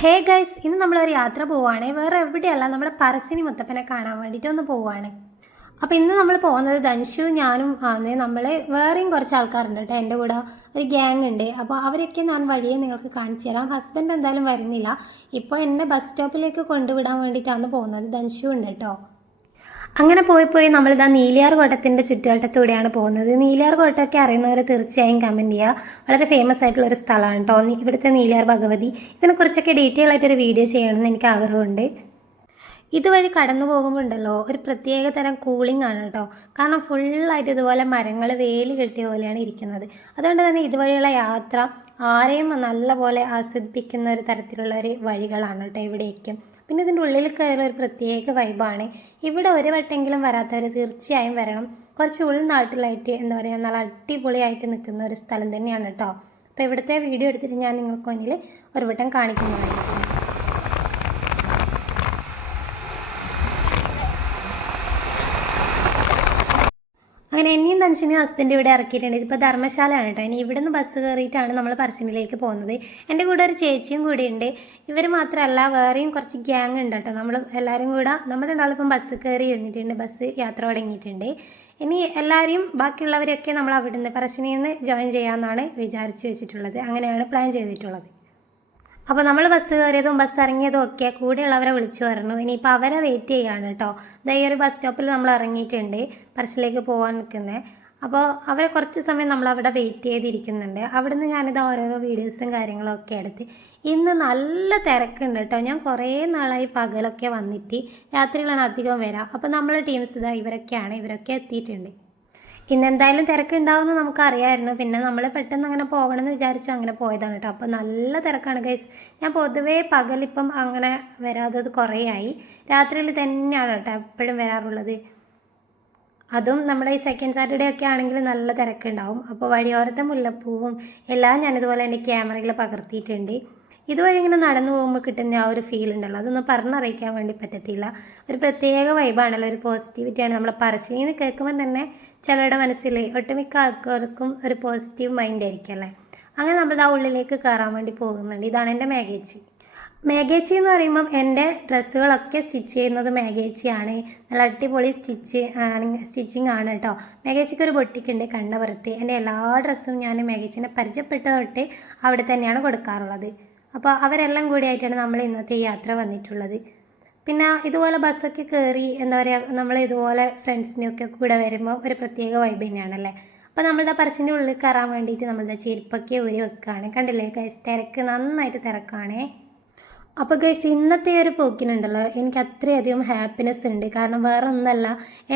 Hey guys ഇന്ന് നമ്മളൊരു യാത്ര പോവുകയാണ് വേറെ എവിടെയല്ല നമ്മുടെ പരസ്യനി മുത്തപ്പനെ കാണാൻ വേണ്ടിയിട്ട് ഒന്ന് പോവുകയാണ് അപ്പോൾ ഇന്ന് നമ്മൾ പോകുന്നത് ധനുഷു ഞാനും ആണ്. നമ്മൾ വേറെയും കുറച്ച് ആൾക്കാരുണ്ട് കേട്ടോ എന്റെ കൂടെ ഒരു ഗ്യാങ് ഉണ്ട്. അപ്പോൾ അവരൊക്കെ ഞാൻ വഴിയെ നിങ്ങൾക്ക് കാണിച്ചു തരാം. ഹസ്ബൻഡ് എന്തായാലും വരുന്നില്ല. ഇപ്പോൾ എന്നെ ബസ് സ്റ്റോപ്പിലേക്ക് കൊണ്ടുവിടാൻ വേണ്ടിയിട്ടാണ് പോകുന്നത്. ധനുഷു ഉണ്ട് കേട്ടോ. അങ്ങനെ പോയി പോയി നമ്മളിതാ നീലിയാർ കോട്ടത്തിന്റെ ചുറ്റുവട്ടത്തൂടെയാണ് പോകുന്നത്. നീലിയാർ കോട്ടമൊക്കെ അറിയുന്നവർ തീർച്ചയായും കമന്റ് ചെയ്യുക വളരെ ഫേമസ് ആയിട്ടുള്ള ഒരു സ്ഥലമാണ് കേട്ടോ ഇവിടുത്തെ നീലിയാർ ഭഗവതി. ഇതിനെക്കുറിച്ചൊക്കെ ഡീറ്റെയിൽ ആയിട്ടൊരു വീഡിയോ ചെയ്യണമെന്ന് എനിക്ക് ആഗ്രഹമുണ്ട്. ഇതുവഴി കടന്നു പോകുമ്പോൾ ഉണ്ടല്ലോ ഒരു പ്രത്യേക തരം കൂളിംഗ് ആണ് കേട്ടോ കാരണം ഫുള്ളായിട്ട് ഇതുപോലെ മരങ്ങൾ വേലി കെട്ടിയ പോലെയാണ് ഇരിക്കുന്നത്. അതുകൊണ്ട് തന്നെ ഇതുവഴിയുള്ള യാത്ര ആരെയും നല്ലപോലെ ആസ്വദിപ്പിക്കുന്ന ഒരു തരത്തിലുള്ള ഒരു വഴികളാണ് കേട്ടോ ഇവിടേക്കും. പിന്നെ ഇതിന്റെ ഉള്ളിൽ കയറുന്ന ഒരു പ്രത്യേക വൈബാണ് ഇവിടെ ഒരു വട്ടെങ്കിലും വരാത്തവർ തീർച്ചയായും വരണം. കുറച്ച് ഉൾനാട്ടിലായിട്ട് എന്താ പറയുക നല്ല അടിപൊളിയായിട്ട് നിൽക്കുന്ന ഒരു സ്ഥലം തന്നെയാണ് കേട്ടോ അപ്പോൾ ഇവിടുത്തെ വീഡിയോ എടുത്തിട്ട് ഞാൻ നിങ്ങൾക്ക് മുന്നിൽ ഒരു വട്ടം കാണിക്കുന്നതായിരിക്കും എന്നെയും ഹസ്ബൻഡ് ഇവിടെ ഇറക്കിയിട്ടുണ്ട്. ഇതിപ്പോൾ ധർമ്മശാലയാണ് കേട്ടോ. ഇനി ഇവിടുന്ന് ബസ് കയറിയിട്ടാണ് നമ്മൾ പറശ്ശിനിലേക്ക് പോകുന്നത്. എന്റെ കൂടെ ഒരു ചേച്ചിയും കൂടി ഉണ്ട്. ഇവർ മാത്രമല്ല വേറെയും കുറച്ച് ഗ്യാങ് ഉണ്ട് കേട്ടോ. നമ്മൾ എല്ലാവരും കൂടെ നമ്മൾ രണ്ടാളിപ്പം ബസ് കയറി ഇരുന്നിട്ടുണ്ട് ബസ് യാത്ര തുടങ്ങിയിട്ടുണ്ട്. ഇനി എല്ലാവരെയും ബാക്കിയുള്ളവരൊക്കെ നമ്മൾ അവിടുന്ന് പറശ്ശിനിയിൽ നിന്ന് ജോയിൻ ചെയ്യാമെന്നാണ് വിചാരിച്ചു വെച്ചിട്ടുള്ളത്. അങ്ങനെയാണ് പ്ലാൻ ചെയ്തിട്ടുള്ളത്. അപ്പോൾ നമ്മൾ ബസ് കയറിയതും ബസ് ഇറങ്ങിയതും ഒക്കെ കൂടെയുള്ളവരെ വിളിച്ചു പറഞ്ഞു. ഇനിയിപ്പോൾ അവരെ വെയിറ്റ് ചെയ്യാണ് കേട്ടോ. ദയ്യൊരു ബസ് സ്റ്റോപ്പിൽ നമ്മൾ ഇറങ്ങിയിട്ടുണ്ട്. പറശ്ശിലേക്ക് പോകാൻ നിൽക്കുന്നത് അപ്പോൾ അവരെ കുറച്ച് സമയം നമ്മൾ അവിടെ വെയിറ്റ് ചെയ്തിരിക്കുന്നുണ്ട്. അവിടുന്ന് ഞാനിത് ഓരോരോ വീഡിയോസും കാര്യങ്ങളൊക്കെ എടുത്ത് ഇന്ന് നല്ല തിരക്കുണ്ട് കേട്ടോ ഞാൻ കുറേ നാളായി പകലൊക്കെ വന്നിട്ട് രാത്രികളാണ് അധികം വരാം. അപ്പോൾ നമ്മളെ ടീംസ് ഇതാ ഇവരൊക്കെയാണ് ഇവരൊക്കെ എത്തിയിട്ടുണ്ട്. ഇന്ന് എന്തായാലും തിരക്കുണ്ടാവുമെന്ന് നമുക്ക് അറിയാമായിരുന്നു പിന്നെ നമ്മൾ പെട്ടെന്ന് അങ്ങനെ പോകണമെന്ന് വിചാരിച്ചു അങ്ങനെ പോയതാണ് കേട്ടോ അപ്പോൾ നല്ല തിരക്കാണ് ഗൈസ് ഞാൻ പൊതുവേ പകലിപ്പം അങ്ങനെ വരാത്തത് കുറേ ആയി രാത്രിയിൽ തന്നെയാണ് കേട്ടോ എപ്പോഴും വരാറുള്ളത്. അതും നമ്മുടെ ഈ സെക്കൻഡ് സാറ്റർഡേ ഒക്കെ ആണെങ്കിൽ നല്ല തിരക്കുണ്ടാവും. അപ്പോൾ വഴിയോരത്തെ മുല്ലപ്പൂവും എല്ലാം ഞാനിതുപോലെ എന്റെ ക്യാമറയിൽ പകർത്തിയിട്ടുണ്ട്. ഇതുവഴി ഇങ്ങനെ നടന്നു പോകുമ്പോൾ കിട്ടുന്ന ആ ഒരു ഫീൽ ഉണ്ടല്ലോ. അതൊന്നും പറഞ്ഞറിയിക്കാൻ വേണ്ടി പറ്റത്തില്ല. ഒരു പ്രത്യേക വൈബാണല്ലോ ഒരു പോസിറ്റിവിറ്റിയാണ് നമ്മൾ പറശ്ശിനിന്ന് കേൾക്കുമ്പോൾ തന്നെ ചിലരുടെ മനസ്സിൽ ഒട്ടുമിക്ക ആൾക്കാർക്കും ഒരു പോസിറ്റീവ് മൈൻഡ് ആയിരിക്കും അല്ലേ? അങ്ങനെ നമ്മൾ ആ ഉള്ളിലേക്ക് കയറാൻ വേണ്ടി പോകുന്നുണ്ട്. ഇതാണ് എന്റെ മേഘേച്ചി മേഘേച്ചി എന്ന് പറയുമ്പം എന്റെ ഡ്രസ്സുകളൊക്കെ സ്റ്റിച്ച് ചെയ്യുന്നത് മേഘേച്ചിയാണ്. നല്ല അടിപൊളി സ്റ്റിച്ച് സ്റ്റിച്ചിങ് ആണ് കേട്ടോ. മേഘേച്ചിക്ക് ഒരു ബൊട്ടിക്കുണ്ട് കണ്ണപുരത്ത്. എന്റെ എല്ലാ ഡ്രസ്സും ഞാൻ മേഘേച്ചിനെ പരിചയപ്പെട്ട തൊട്ട് അവിടെ തന്നെയാണ് കൊടുക്കാറുള്ളത്. അപ്പോൾ അവരെല്ലാം കൂടിയായിട്ടാണ് നമ്മൾ ഇന്നത്തെ യാത്ര വന്നിട്ടുള്ളത്. പിന്നെ ഇതുപോലെ ബസ്സൊക്കെ കയറി എന്താ പറയുക നമ്മൾ ഇതുപോലെ ഫ്രണ്ട്സിനെയൊക്കെ കൂടെ വരുമ്പോൾ ഒരു പ്രത്യേക വൈബ് തന്നെയാണല്ലേ? അപ്പോൾ നമ്മളുടെ പറശ്ശിന്റെ ഉള്ളിൽ കയറാൻ വേണ്ടിയിട്ട് നമ്മളുടെ ചെരുപ്പൊക്കെ ഊരി വെക്കുകയാണ് കണ്ടില്ലേ തിരക്ക് നന്നായിട്ട് തിരക്കാണേ. അപ്പോൾ ഗൈസ് ഇന്നത്തെ ഒരു പോക്കിനുണ്ടല്ലോ എനിക്ക് അത്രയധികം ഹാപ്പിനെസ് ഉണ്ട്. കാരണം വേറെ ഒന്നല്ല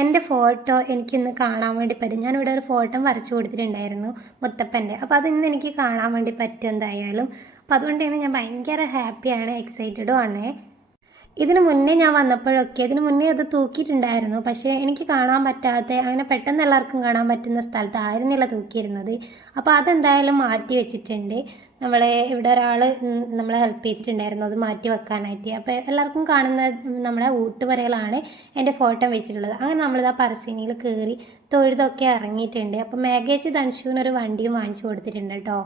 എന്റെ ഫോട്ടോ എനിക്കിന്ന് കാണാൻ വേണ്ടി പറ്റും. ഞാനിവിടെ ഒരു ഫോട്ടോ വരച്ചു കൊടുത്തിട്ടുണ്ടായിരുന്നു മുത്തപ്പന്റെ. അപ്പോൾ അതിന്ന് എനിക്ക് കാണാൻ വേണ്ടി പറ്റും എന്തായാലും. അപ്പോൾ അതുകൊണ്ട് തന്നെ ഞാൻ ഭയങ്കര ഹാപ്പിയാണ് എക്സൈറ്റഡും ആണ്. ഇതിന് മുന്നേ ഞാൻ വന്നപ്പോഴൊക്കെ ഇതിന് മുന്നേ അത് തൂക്കിയിട്ടുണ്ടായിരുന്നു. പക്ഷേ എനിക്ക് കാണാൻ പറ്റാത്ത അങ്ങനെ പെട്ടെന്ന് എല്ലാവർക്കും കാണാൻ പറ്റുന്ന സ്ഥലത്തായിരുന്നില്ല തൂക്കിയിരുന്നത്. അപ്പോൾ അതെന്തായാലും മാറ്റി വെച്ചിട്ടുണ്ട്. നമ്മളെ ഇവിടെ ഒരാൾ നമ്മളെ ഹെൽപ്പ് ചെയ്തിട്ടുണ്ടായിരുന്നു അത് മാറ്റി വെക്കാനായിട്ട്. അപ്പോൾ എല്ലാവർക്കും കാണുന്ന നമ്മുടെ ഊട്ടുപുരയിലാണ് എന്റെ ഫോട്ടോ വെച്ചിട്ടുള്ളത്. അങ്ങനെ നമ്മളിതാ പറശ്ശിനിയിൽ കയറി തൊഴുതൊക്കെ ഇറങ്ങിയിട്ടുണ്ട്. അപ്പോൾ മേഘേച്ചി ധൻഷുവിനൊരു വണ്ടിയും വാങ്ങിച്ചു കൊടുത്തിട്ടുണ്ട് കേട്ടോ.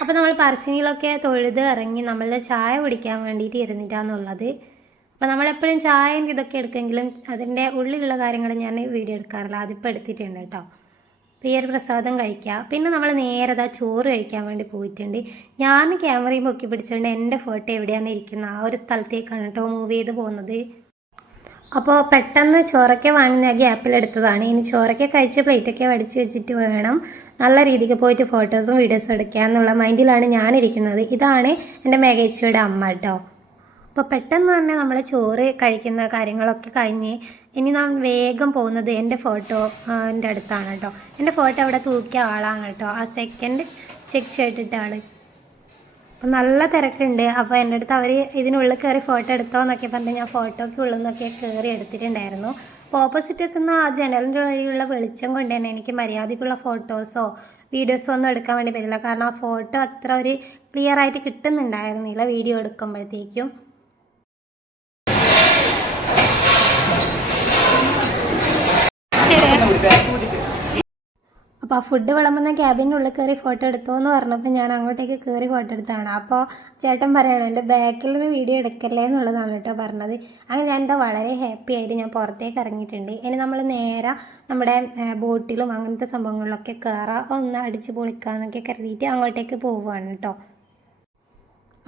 അപ്പോൾ നമ്മൾ പറശ്ശിനിയിലൊക്കെ തൊഴുത് ഇറങ്ങി നമ്മളുടെ ചായ കുടിക്കാൻ വേണ്ടിയിട്ട് ഇരുന്നിട്ടാന്നുള്ളത്. അപ്പോൾ നമ്മളെപ്പോഴും ചായയും ഇതൊക്കെ എടുക്കുമെങ്കിലും അതിന്റെ ഉള്ളിലുള്ള കാര്യങ്ങൾ ഞാൻ വീഡിയോ എടുക്കാറില്ല. അതിപ്പോൾ എടുത്തിട്ടുണ്ട് കേട്ടോ. അപ്പോൾ ഈ ഒരു പ്രസാദം കഴിക്കുക പിന്നെ നമ്മൾ നേരെ ചോറ് കഴിക്കാൻ വേണ്ടി പോയിട്ടുണ്ട്. ഞാൻ ക്യാമറയും പൊക്കി പിടിച്ചുകൊണ്ട് എന്റെ ഫോട്ടോ എവിടെയാണ് ഇരിക്കുന്നത് ആ ഒരു സ്ഥലത്തേക്കാണ് കേട്ടോ മൂവ് ചെയ്ത് പോകുന്നത്. അപ്പോൾ പെട്ടെന്ന് ചോറൊക്കെ വാങ്ങുന്ന ഗ്യാപ്പിലെടുത്തതാണ് ഇനി ചോറൊക്കെ കഴിച്ച് പ്ലേറ്റൊക്കെ വടിച്ച് വെച്ചിട്ട് വേണം നല്ല രീതിക്ക് പോയിട്ട് ഫോട്ടോസും വീഡിയോസും എടുക്കുക എന്നുള്ള മൈൻഡിലാണ് ഞാനിരിക്കുന്നത്. ഇതാണ് എന്റെ മേഘേച്ചിയുടെ അമ്മ കേട്ടോ. അപ്പോൾ പെട്ടെന്ന് തന്നെ നമ്മൾ ചോറ് കഴിക്കുന്ന കാര്യങ്ങളൊക്കെ കഴിഞ്ഞ് ഇനി നാം വേഗം പോകുന്നത് എന്റെ ഫോട്ടോ എന്റെ അടുത്താണ് കേട്ടോ എന്റെ ഫോട്ടോ അവിടെ തൂക്കിയ ആളാണ് കേട്ടോ ആ സെക്കൻഡ് ചെക്ക് ഷർട്ടിട്ട ആൾ അപ്പം നല്ല തിരക്കുണ്ട്. അപ്പോൾ എന്റെ അടുത്ത് അവർ ഇതിനുള്ളിൽ കയറി ഫോട്ടോ എടുത്തോ എന്നൊക്കെ പറഞ്ഞാൽ ഞാൻ ഫോട്ടോയ്ക്ക് ഉള്ളിൽ നിന്നൊക്കെ കയറി എടുത്തിട്ടുണ്ടായിരുന്നു. അപ്പോൾ ഓപ്പോസിറ്റ് എത്തുന്ന ആ ജനലിന്റെ വഴിയുള്ള വെളിച്ചം കൊണ്ട് തന്നെ എനിക്ക് മര്യാദയ്ക്കുള്ള ഫോട്ടോസോ വീഡിയോസോ ഒന്നും എടുക്കാൻ വേണ്ടി പറ്റില്ല. കാരണം ആ ഫോട്ടോ അത്ര ഒരു ക്ലിയർ ആയിട്ട് കിട്ടുന്നുണ്ടായിരുന്നില്ല വീഡിയോ എടുക്കുമ്പോഴത്തേക്കും. അപ്പോൾ ആ ഫുഡ് വിളമ്പുന്ന ക്യാബിന്റെ ഉള്ളിൽ കയറി ഫോട്ടോ എടുത്തോ എന്ന് പറഞ്ഞപ്പോൾ ഞാൻ അങ്ങോട്ടേക്ക് കയറി ഫോട്ടോ എടുത്താണ്. അപ്പോൾ ചേട്ടൻ പറയണം എന്റെ ബാക്കിൽ നിന്ന് വീഡിയോ എടുക്കല്ലേ എന്നുള്ളതാണ് കേട്ടോ പറഞ്ഞത്. അങ്ങനെ ഞാൻ എന്താ വളരെ ഹാപ്പി ആയിട്ട് ഞാൻ പുറത്തേക്ക് ഇറങ്ങിയിട്ടുണ്ട്. ഇനി നമ്മൾ നേരെ നമ്മുടെ ബോട്ടിലും അങ്ങനത്തെ സംഭവങ്ങളിലൊക്കെ കയറാം ഒന്ന് അടിച്ച് പൊളിക്കാമെന്നൊക്കെ കരുതിയിട്ട് അങ്ങോട്ടേക്ക് പോവുകയാണ് കേട്ടോ.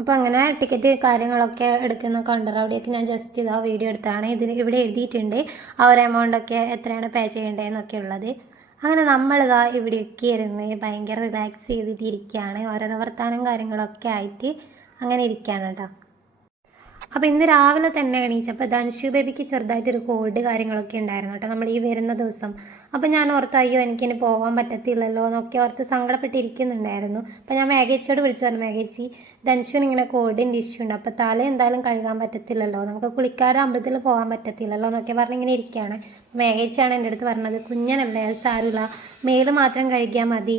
അപ്പോൾ അങ്ങനെ ടിക്കറ്റ് കാര്യങ്ങളൊക്കെ എടുക്കുന്ന കൗണ്ടർ അവിടെയൊക്കെ ഞാൻ ജസ്റ്റ് ഇതാ വീഡിയോ എടുത്താണ്. ഇതിൽ ഇവിടെ എഴുതിയിട്ടുണ്ട് ആ ഒരു എമൗണ്ടൊക്കെ എത്രയാണ് പേ ചെയ്യേണ്ടതെന്നൊക്കെ ഉള്ളത്. അങ്ങനെ നമ്മളിതാ ഇവിടെയൊക്കെ ഇരുന്ന് ഭയങ്കര റിലാക്സ് ചെയ്തിട്ട് ഇരിക്കുകയാണ് ഓരോരോ വർത്താനം കാര്യങ്ങളൊക്കെ ആയിട്ട് അങ്ങനെ ഇരിക്കുകയാണ് കേട്ടോ. അപ്പോൾ ഇന്ന് രാവിലെ തന്നെ എണീച്ചപ്പോൾ ധനുഷു ബേബിക്ക് ചെറുതായിട്ടൊരു കോൾഡ് കാര്യങ്ങളൊക്കെ ഉണ്ടായിരുന്നു കേട്ടോ നമ്മൾ ഈ വരുന്ന ദിവസം. അപ്പോൾ ഞാൻ ഓർത്ത് അയ്യോ എനിക്കിനി പോകാൻ പറ്റത്തില്ലല്ലോ എന്നൊക്കെ ഓർത്ത് സങ്കടപ്പെട്ടിരിക്കുന്നുണ്ടായിരുന്നു. അപ്പോൾ ഞാൻ മേഘേച്ചിയോട് വിളിച്ചു പറഞ്ഞു മേഘേച്ചി ധനുഷുവിന് ഇങ്ങനെ കോൾഡിന്റെ ഇഷ്യൂ ഉണ്ട്. അപ്പോൾ തല എന്തായാലും കഴുകാൻ പറ്റത്തില്ലല്ലോ. നമുക്ക് കുളിക്കാതെ അമ്പലത്തിൽ പോകാൻ പറ്റത്തില്ലല്ലോ എന്നൊക്കെ പറഞ്ഞ് ഇങ്ങനെ ഇരിക്കുകയാണ് മേഘേച്ചിയാണ് എന്റെ അടുത്ത് പറഞ്ഞത് കുഞ്ഞനല്ലേ സാരമില്ല. മേൽ മാത്രം കഴുകിയാൽ മതി.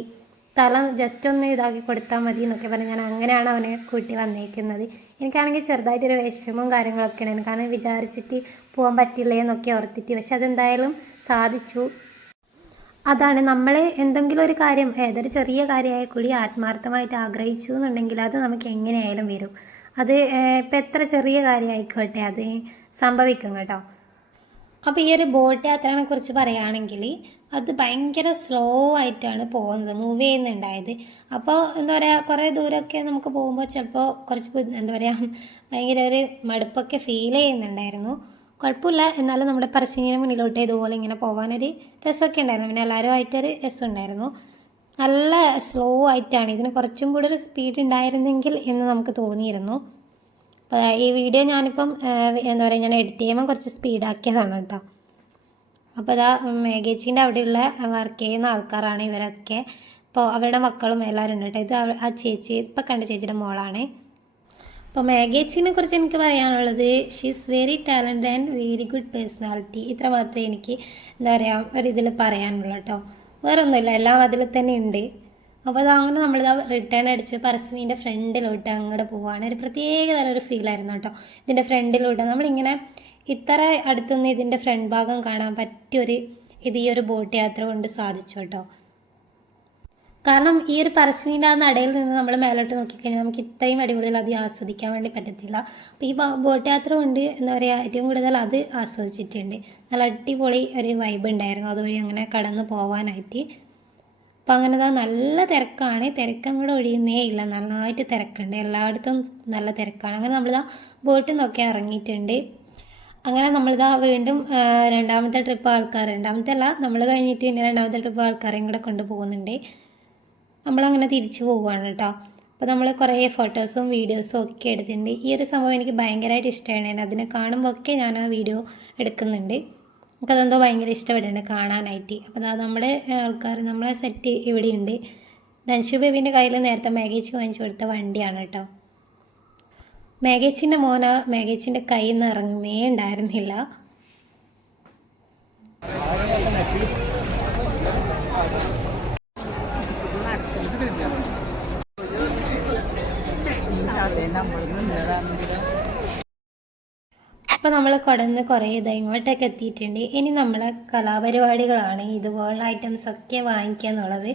തല ജസ്റ്റ് ഒന്ന് ഇതാക്കി കൊടുത്താൽ മതി എന്നൊക്കെ പറഞ്ഞ് ഞാൻ അങ്ങനെയാണ് അവനെ കൂട്ടി വന്നേക്കുന്നത്. എനിക്കാണെങ്കിൽ ചെറുതായിട്ടൊരു വിഷമവും കാര്യങ്ങളൊക്കെ ഉണ്ടായിരുന്നു കാരണം വിചാരിച്ചിട്ട് പോകാൻ പറ്റില്ലേ എന്നൊക്കെ ഓർത്തിട്ട്. പക്ഷെ അതെന്തായാലും സാധിച്ചു. അതാണ് നമ്മൾ എന്തെങ്കിലും ഒരു കാര്യം ഏതൊരു ചെറിയ കാര്യമായ കൂടി ആത്മാർത്ഥമായിട്ട് ആഗ്രഹിച്ചു എന്നുണ്ടെങ്കിൽ അത് നമുക്ക് എങ്ങനെയായാലും വരും. അത് ഇപ്പം എത്ര ചെറിയ കാര്യമായിക്കോട്ടെ അത് സംഭവിക്കും കേട്ടോ. അപ്പോൾ ഈ ഒരു ബോട്ട് യാത്രയെ കുറിച്ച് പറയുകയാണെങ്കിൽ അത് ഭയങ്കര സ്ലോ ആയിട്ടാണ് പോകുന്നത് മൂവ് ചെയ്യുന്നുണ്ടായത്. അപ്പോൾ എന്താ പറയുക കുറേ ദൂരമൊക്കെ നമുക്ക് പോകുമ്പോൾ ചിലപ്പോൾ കുറച്ച് എന്താ പറയുക ഭയങ്കര ഒരു മടുപ്പൊക്കെ ഫീൽ ചെയ്യുന്നുണ്ടായിരുന്നു. കുഴപ്പമില്ല എന്നാലും നമ്മുടെ പറശ്ശിനിയുടെ മുന്നിലോട്ട് ഇതുപോലെ ഇങ്ങനെ പോകാനൊരു രസമൊക്കെ ഉണ്ടായിരുന്നു. പിന്നെ എല്ലാവരുമായിട്ടൊരു രസമുണ്ടായിരുന്നു. നല്ല സ്ലോ ആയിട്ടാണ് ഇതിന് കുറച്ചും കൂടി ഒരു സ്പീഡ് ഉണ്ടായിരുന്നെങ്കിൽ എന്ന് നമുക്ക് തോന്നിയിരുന്നു. അപ്പോൾ ഈ വീഡിയോ ഞാനിപ്പം എന്താ പറയുക ഞാൻ എഡിറ്റ് ചെയ്യുമ്പോൾ കുറച്ച് സ്പീഡാക്കിയതാണ് കേട്ടോ. അപ്പോൾ ഇതാ മേഘേച്ചീന്റെ അവിടെയുള്ള വർക്ക് ചെയ്യുന്ന ആൾക്കാരാണ് ഇവരൊക്കെ. അപ്പോൾ അവരുടെ മക്കളും എല്ലാവരും ഉണ്ട് കേട്ടോ ഇത് ആ ചേച്ചി ഇപ്പം കണ്ട ചേച്ചിയുടെ മോളാണ്. അപ്പോൾ മേഘേച്ചിനെ കുറിച്ച് എനിക്ക് പറയാനുള്ളത് she's very talent and very good personality ഇത്ര മാത്രമേ എനിക്ക് എന്താ പറയുക ഒരു ഇതിൽ പറയാനുള്ളൂ കേട്ടോ വേറൊന്നുമില്ല എല്ലാം അതിൽ തന്നെ ഉണ്ട്. അപ്പോൾ അതങ്ങനെ നമ്മളിതാ റിട്ടേൺ അടിച്ച് പറശ്ശിനീന്റെ ഫ്രണ്ടിലോട്ട് അങ്ങോട്ട് പോവാണ്. ഒരു പ്രത്യേക തരം ഒരു ഫീലായിരുന്നു കേട്ടോ ഇതിന്റെ ഫ്രണ്ടിലോട്ട് നമ്മളിങ്ങനെ ഇത്ര അടുത്തുനിന്ന് ഇതിന്റെ ഫ്രണ്ട് ഭാഗം കാണാൻ പറ്റിയൊരു ഇത് ഈ ഒരു ബോട്ട് യാത്ര കൊണ്ട് സാധിച്ചു കേട്ടോ. കാരണം ഈ ഒരു പറശ്ശിനിന്റെ ആ നടയിൽ നിന്ന് നമ്മൾ മേലോട്ട് നോക്കിക്കഴിഞ്ഞാൽ നമുക്ക് ഇത്രയും അടിപൊളിയിൽ അത് ആസ്വദിക്കാൻ വേണ്ടി പറ്റത്തില്ല. അപ്പോൾ ഈ ബോട്ട് യാത്ര കൊണ്ട് എന്താ പറയുക ഏറ്റവും കൂടുതൽ അത് ആസ്വദിച്ചിട്ടുണ്ട്. നല്ല അടിപൊളി ഒരു വൈബ് ഉണ്ടായിരുന്നു. അതുവഴി അങ്ങനെ കടന്നു പോകാനായിട്ട് അപ്പോൾ അങ്ങനെ ദാ നല്ല തിരക്കാണ്. തിരക്കും കൂടെ ഒഴിയുന്നേ ഇല്ല. നന്നായിട്ട് തിരക്കുണ്ട്. എല്ലായിടത്തും നല്ല തിരക്കാണ്. അങ്ങനെ നമ്മളിതാ ബോട്ടിൽ നിന്നൊക്കെ ഇറങ്ങിയിട്ടുണ്ട്. അങ്ങനെ നമ്മളിതാ വീണ്ടും രണ്ടാമത്തെ ട്രിപ്പ് ആൾക്കാർ രണ്ടാമത്തെ അല്ല നമ്മൾ കഴിഞ്ഞിട്ട് പിന്നെ രണ്ടാമത്തെ ട്രിപ്പ് ആൾക്കാരെയും കൂടെ കൊണ്ടുപോകുന്നുണ്ട് നമ്മളങ്ങനെ തിരിച്ചു പോവുകയാണ് കേട്ടോ അപ്പോൾ നമ്മൾ കുറേ ഫോട്ടോസും വീഡിയോസും ഒക്കെ എടുത്തിട്ടുണ്ട്. ഈ ഒരു സംഭവം എനിക്ക് ഭയങ്കരമായിട്ട് ഇഷ്ടമാണ് അതിനെ കാണുമ്പോൾ ഒക്കെ ഞാൻ ആ വീഡിയോ എടുക്കുന്നുണ്ട്. നമുക്കതെന്തോ ഭയങ്കര ഇഷ്ടപ്പെടുന്നുണ്ട് കാണാനായിട്ട്. അപ്പോൾ അതാ നമ്മുടെ ആൾക്കാർ നമ്മളെ സെറ്റ് ഇവിടെയുണ്ട് ധൻഷു ബേബിന്റെ കയ്യിൽ നേരത്തെ മാഗേജ് വാങ്ങിച്ചു കൊടുത്ത വണ്ടിയാണ് കേട്ടോ മേഘേച്ചിന്റെ മോന മേഘേച്ചിന്റെ കയ്യിൽ നിന്ന് ഇറങ്ങുന്നേ ഉണ്ടായിരുന്നില്ല. അപ്പോൾ നമ്മൾ കടന്ന് കുറേ ഇത് എത്തിയിട്ടുണ്ട്. ഇനി നമ്മളെ കലാപരിപാടികളാണ് ഇതുപോലുള്ള ഐറ്റംസ് ഒക്കെ വാങ്ങിക്കുക എന്നുള്ളത്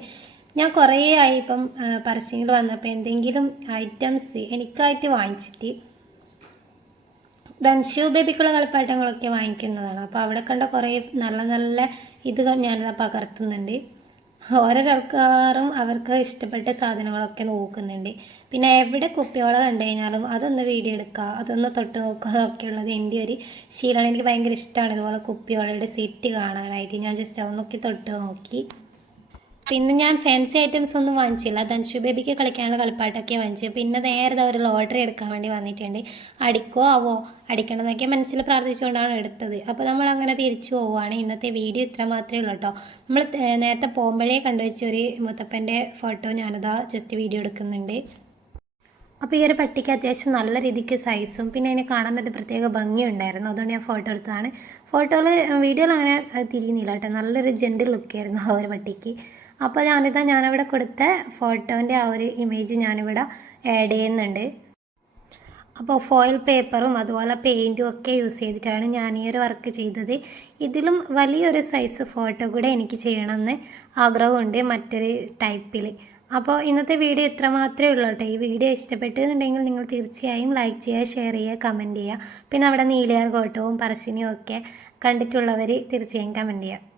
ഞാൻ കുറേ ആയി ഇപ്പം പരസ്യങ്ങൾ വന്നപ്പോൾ എന്തെങ്കിലും ഐറ്റംസ് എനിക്കായിട്ട് വാങ്ങിച്ചിട്ട് ധൻഷു ബേബിക്കുള്ള കളിപ്പാട്ടങ്ങളൊക്കെ വാങ്ങിക്കുന്നതാണ്. അപ്പോൾ അവിടെ കണ്ട കുറേ നല്ല നല്ല ഇത് ഞാനിതാ പകർത്തുന്നുണ്ട്. ഓരോ ആൾക്കാരും അവർക്ക് ഇഷ്ടപ്പെട്ട സാധനങ്ങളൊക്കെ നോക്കുന്നുണ്ട്. പിന്നെ എവിടെ കുപ്പിയോള കണ്ടു കഴിഞ്ഞാലും അതൊന്ന് വീഡിയോ എടുക്കുക അതൊന്ന് തൊട്ട് നോക്കുക അതൊക്കെ ഉള്ളത് എന്റെ ഒരു ശീലമാണ്. എനിക്ക് ഭയങ്കര ഇഷ്ടമാണ് ഇതുപോലെ കുപ്പിയോളയുടെ സെറ്റ് കാണാനായിട്ട്. ഞാൻ ജസ്റ്റ് അതൊന്നൊക്കെ തൊട്ട് നോക്കി. പിന്നെ ഞാൻ ഫാൻസി ഐറ്റംസ് ഒന്നും വാങ്ങിച്ചില്ല. ധൻഷു ബേബിക്ക് കളിക്കാനുള്ള കളിപ്പാട്ടൊക്കെ വാങ്ങിച്ചു. പിന്നെ നേരെ ദാ ഒരു ലോട്ടറി എടുക്കാൻ വേണ്ടി വന്നിട്ടുണ്ട്. അടിക്കോ ആവോ? അടിക്കണം എന്നൊക്കെ മനസ്സിൽ പ്രാർത്ഥിച്ചുകൊണ്ടാണ് എടുത്തത്. അപ്പോൾ നമ്മൾ അങ്ങനെ തിരിച്ചു പോവുകയാണ്. ഇന്നത്തെ വീഡിയോ ഇത്ര മാത്രമേ ഉള്ളൂ കേട്ടോ നമ്മൾ നേരത്തെ പോകുമ്പോഴേ കണ്ടുവച്ച ഒരു മുത്തപ്പന്റെ ഫോട്ടോ ഞാനതാ ജസ്റ്റ് വീഡിയോ എടുക്കുന്നുണ്ട്. അപ്പോൾ ഈ ഒരു പട്ടിക്ക് അത്യാവശ്യം നല്ല രീതിക്ക് സൈസും പിന്നെ അതിനെ കാണാൻ പറ്റിയ പ്രത്യേക ഭംഗിയുണ്ടായിരുന്നു അതുകൊണ്ട് ഞാൻ ഫോട്ടോ എടുത്തതാണ്. ഫോട്ടോയിൽ വീഡിയോയിൽ അങ്ങനെ തിരിയുന്നില്ല കേട്ടോ നല്ലൊരു ജെന്റിൽ ലുക്കായിരുന്നു ആ ഒരു പട്ടിക്ക്. അപ്പോൾ ഞാനിതാ ഞാനവിടെ കൊടുത്ത ഫോട്ടോന്റെ ആ ഒരു ഇമേജ് ഞാനിവിടെ ആഡ് ചെയ്യുന്നുണ്ട്. അപ്പോൾ ഫോയിൽ പേപ്പറും അതുപോലെ പെയിന്റും ഒക്കെ യൂസ് ചെയ്തിട്ടാണ് ഞാൻ ഈ ഒരു വർക്ക് ചെയ്തത്. ഇതിലും വലിയൊരു സൈസ് ഫോട്ടോ കൂടെ എനിക്ക് ചെയ്യണമെന്ന് ആഗ്രഹമുണ്ട് മറ്റൊരു ടൈപ്പിൽ അപ്പോൾ ഇന്നത്തെ വീഡിയോ ഇത്ര മാത്രമേ ഉള്ളൂ കേട്ടോ. ഈ വീഡിയോ ഇഷ്ടപ്പെട്ടെന്നുണ്ടെങ്കിൽ നിങ്ങൾ തീർച്ചയായും ലൈക്ക് ചെയ്യുക ഷെയർ ചെയ്യുക കമന്റ് ചെയ്യുക. പിന്നെ അവിടെ നീലയാർ കോട്ടവും പറശ്ശിനിയും ഒക്കെ കണ്ടിട്ടുള്ളവർ തീർച്ചയായും കമന്റ് ചെയ്യുക.